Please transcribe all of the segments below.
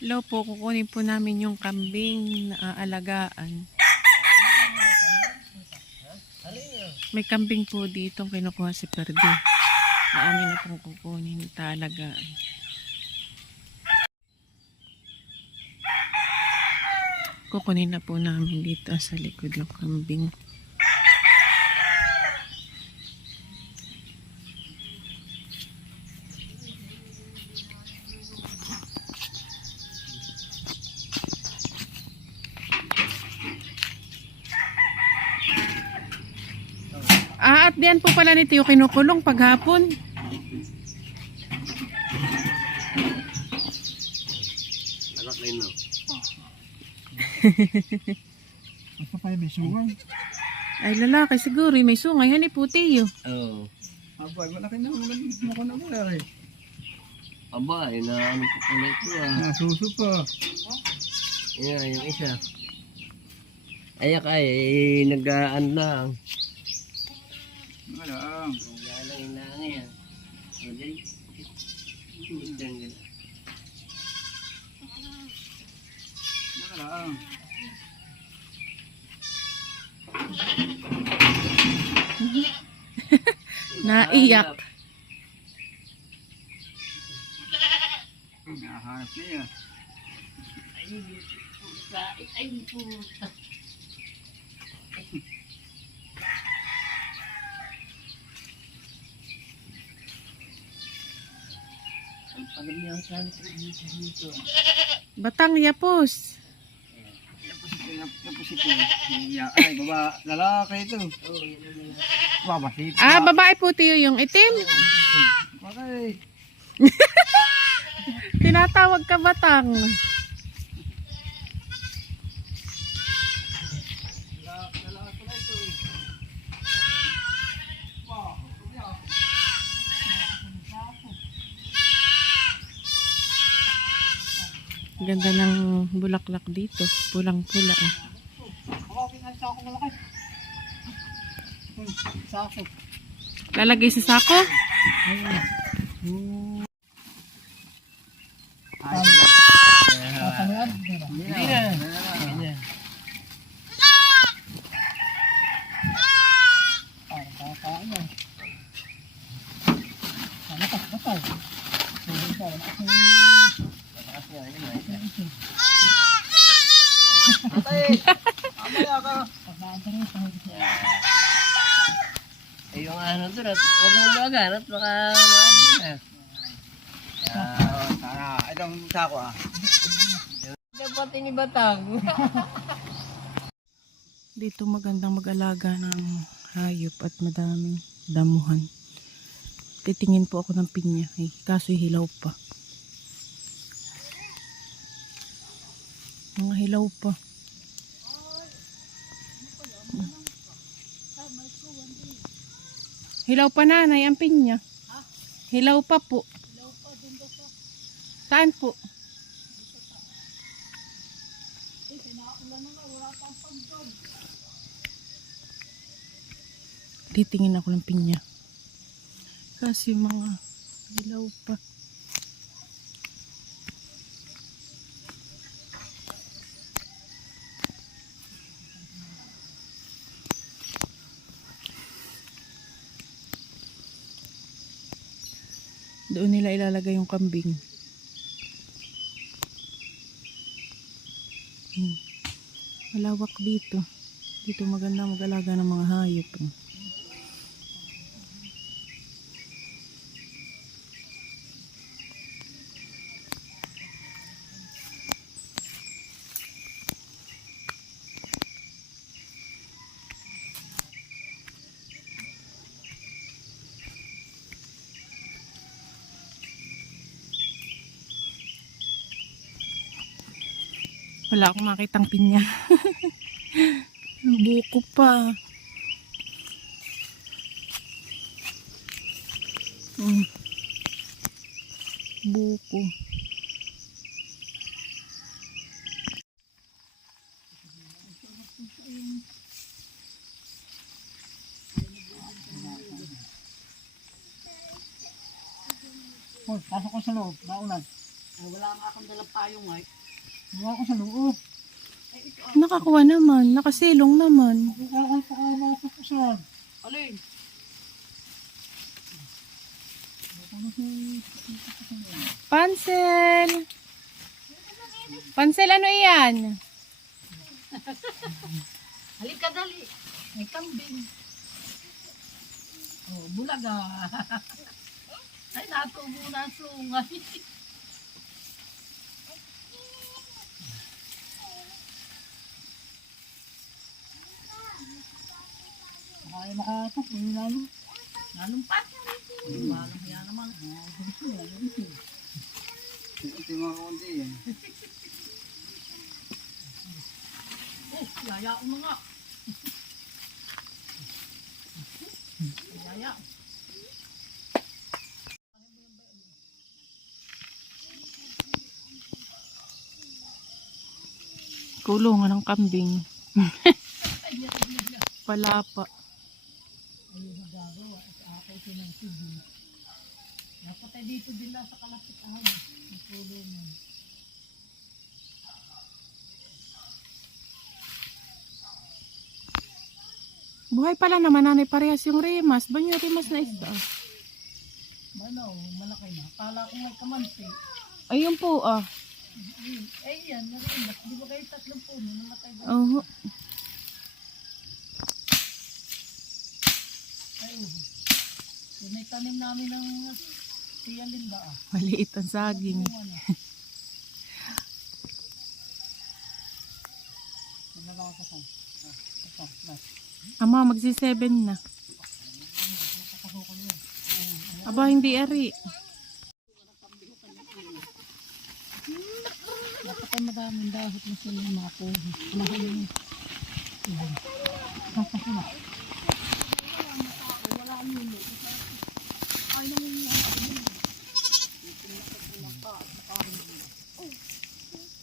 Hello po, kukunin po namin yung kambing na aalagaan. May kambing po dito kinukuha si Perde. Amin na pong kukunin talagaan. Kukunin na po namin dito sa likod yung kambing. At diyan po pala nito yung kinukulong paghapon. Lalaki no. Basta pa may sungay. Ay lalaki siguro, may sungay. Hani puti yun. Oo. Abay, malaki na. Mako na malaki. Aba, ano po pala ito ah. Nasuso pa. Yan, yung isa. Ayak ay, nag-aan lang. Wala. Naglalay lang yan. Madali. Wala. Naiyak. Nahanap niya. Ay, po. Ang pagod niya ang sana dito. Batang yapos. Tapos ito. Ay, baba. Lalaki ito. Babasit. Babae puti yun yung itim. Bakit? Tinatawag ka batang. Lalaki pala ito. Ganda ng bulaklak dito. Pulang-pula eh. Ako, pinasa ako malaki. Sako. Lalagay sa sako? Hindi na. Ay, yung ano doon at huwag mong luwagan at baka maano na. Sana, itong sako ah. Dapat ni Batang. Dito magandang mag-alaga ng hayop at madaming damuhan. Titingin po ako ng pinya. Ay, kaso hilaw pa. Mga hilaw pa. Hilaw pa nanay ang pinya. Hilaw pa po. Saan po? Titingin ako ng pinya. Kasi mga hilaw pa. Doon nila ilalagay yung kambing. Malawak dito. Dito maganda mag-alaga ng mga hayop. Wala akong makitang pinya. Buko pa. Buko. Pasok ko sa loob, naulan. Wala nga akong dalang payong ay. Gawa ko sa loob. Nakakuha naman. Nakasilong naman. Gawa ko sa kama ko sa saan. Alin? Pansel! Pansel, ano iyan? Halika dali. May kambing. Oh, bulaga. Ay, natubo na ang sungay. Ay, makatok. May lalo. Nalumpat. Malam yan naman. Ito yung mga kaunti yan. Oh, yaya ko mga. Yaya. Kulungan ng kambing. Palapa. Ayun na gagawa. At ako ito ng TV. Dapat ay dito din lang sa kalapit ahon. Ang kulungan. Buhay pala naman, nanay, parehas yung rimas. Ba yung rimas na isda? Ano, malaki na. Kala ko may kamansi. Ayun po, ah. Eh, yan, narinig. Di ba kayo tatlong puno? Namatay ba? Oh, Ayun. Yun ay tanim namin ng Tia Linda ah. maliit ang saging. Yung ano. Nagkakasan. Ama, magsi-7 na. Aba, hindi ari. Dapat ay madaming dahot na sila yung mga puno. Mahal yung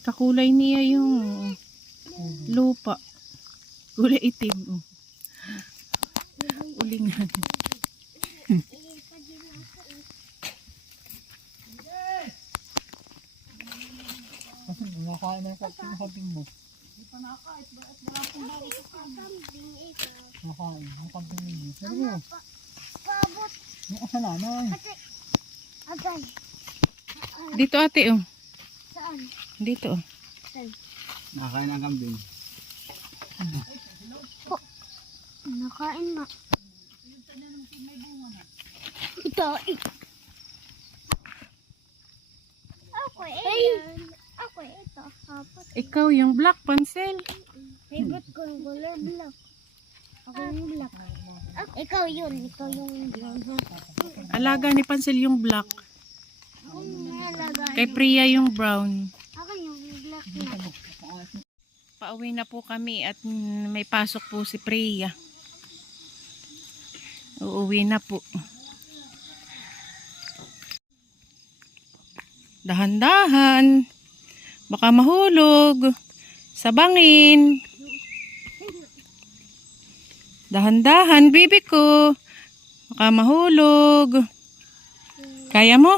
Kakulay niya yung lupa. Kulay itim. Oh. Ulingan. Kasi nakain na yung kaunting mo. Nakain. Ang kaunting mo. Pero mo. Yung kasalanan. Agay. Dito ate, oh. Saan? Dito, oh. Saan? Nakain ang kambing. Nakain na. Ito. Ako Ako ito. Apat. Ikaw yung black pansel. Favorite ko yung color black. Ako yung black. Ikaw yun. Ikaw yung brown. Alaga ni pansel yung black. Ako yung nalagay. Kay Priya yung brown. Ako yung black na. Pauwi na po kami at may pasok po si Priya. Uuwi na po. Dahan-dahan. Baka mahulog. Sa bangin. Dahan-dahan, bibi ko. Baka mahulog. Kaya mo?